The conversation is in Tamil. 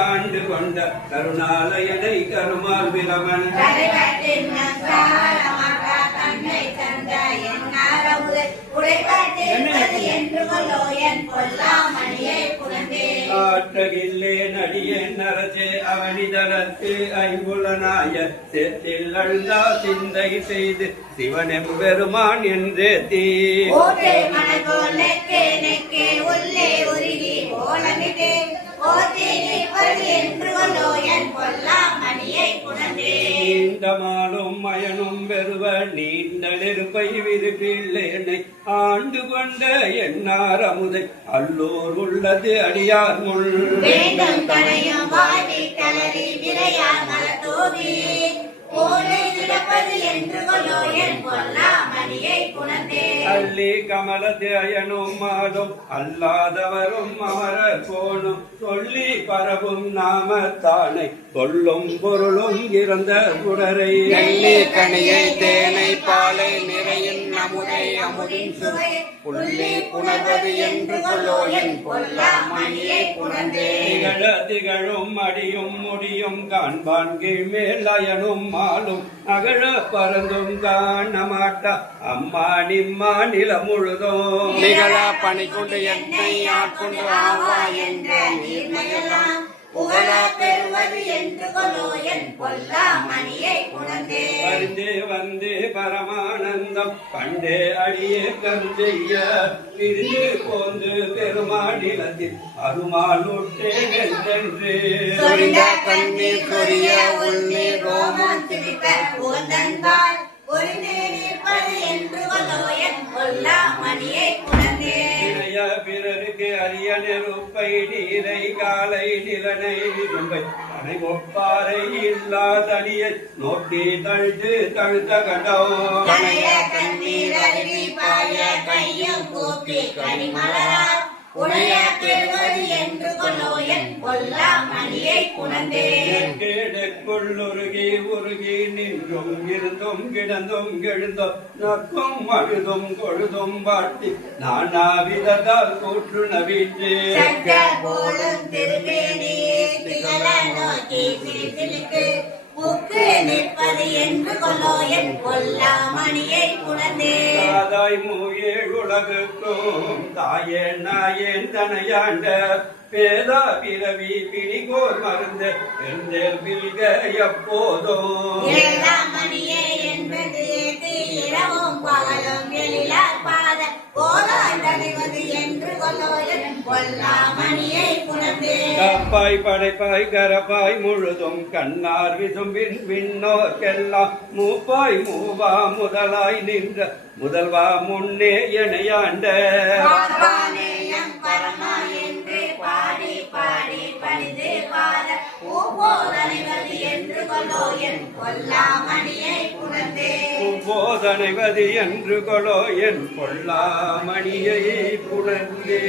ஆண்டு கொண்ட கருணாலயனை கருமால் விரமன் ஆற்றகில்லே நடியன் நரசே அவனிதரத்து ஐம்புலனாய சேற்றில் அழுந்தா சிந்தை செய்து சிவனெம் பெருமான் என்றே தீ நீண்டமாலும் மயனும் பெறுவ நீண்ட நெருப்பை விருப்பில்லேனை ஆண்டு கொண்ட எண்ணார் அமுதை அல்லோர் உள்ளது அடியார் முள் அல்லி கமலதேயனும் மாதும் அல்லாதவரும் அமரர் போனும் சொல்லி பரவும் நாமத்தானை சொல்லும் பொருளும் இறந்த குடரை நெல்லி கனியை தேனை பாலை நிறையின் அமுதை அமுதின் சுவை புள்ளி புணர்வது என்று கொள்ளோ என் பொல்லா மணியை புணர்ந்தே திகழ திகழும் அடியும் முடியும் காண்பான் கீழ்மேல் அயனும் மாலும் அகழ பறந்தும் காணமாட்டா அம்மா நிம்மா நில முழுதும் நிகழ பணி கொண்டு என்னை ஆட்கொண்டு ஆவா என்ற நீர்மையெல்லாம் புகழா பெறுவது என்று கொள்ளோ என் பொல்லா மணியை புணர்ந்தே அறிந்தே வந்தே பரமானந்தம் கண்டே அடியே கருஞ்செய்ய பிரிந்து போந்து பெருமாநிலத்தில் அருமாளுட்டேன் என்றென்று சொரிந்த கண்ணீர் சொரிய உள்ளீர் ரோமம் திரிப்ப போந்தன்பால் ஒருந்தே நிற்பது என்று கொள்ளோ என் பொல்லா மணியை புணர்ந்தே பிறருக்கு அரிய நெருப்பை நீரை காலை நிலனை விரும்பை அனை ஒப்பாரை இல்லாதடியை நோக்கி தழுத்து தழுத்த கண்டோ கண்ணீர் அருவி பாய கையும் கூப்பி கனிமலரால் உடைய பெறுவது என்று கொள்ளோ என் பொல்லா மணியை புணர்ந்தே கேடக்குள்ளுருகி உருகி நின்றும் இருந்தும் கிடந்தும் எழுந்தும் நக்கும் அழுதும் கொழுதும் பாட்டி நானாவிதத்தால் கூற்று நவீற்றே போலும் திருமேனி திகழ நோக்கி சிரிசிலுக்கு புக்கு நிற்பது என்று கொள்ளோ என் பொல்லா மணியை புணர்ந்தே தாதாய் மூயேழ் உலகுக்கும் தாயேன் நாயேன் தனையாண்ட பேதா பிறவி பிணிகோர் மருந்து எழுந்தேல் பில்க எப்போதும் மணியே என்பது இரவும் பகலும் எழிலார் பாத போலாண்டடைவது என்று கொள்ளோ என் பொல்லா மணியை புணர்ந்தே காப்பாய் படைப்பாய் கரப்பாய் முழுதும் கண்ணார் விசும்பின் விண்ணோர்க்கெல்லாம் மூப்பாய் மூவா முதலாய் நின்ற முதல்வா முன்னே எனையாண்ட பரமா என்று பாடி பாடி பணிந்து பாத பூபோதனைவது என்று கொள்ளோ என் பொல்லா மணியை புணர்ந்தே பூபோதனைவது என்று கொள்ளோ என் பொல்லா மணியை புணர்ந்தே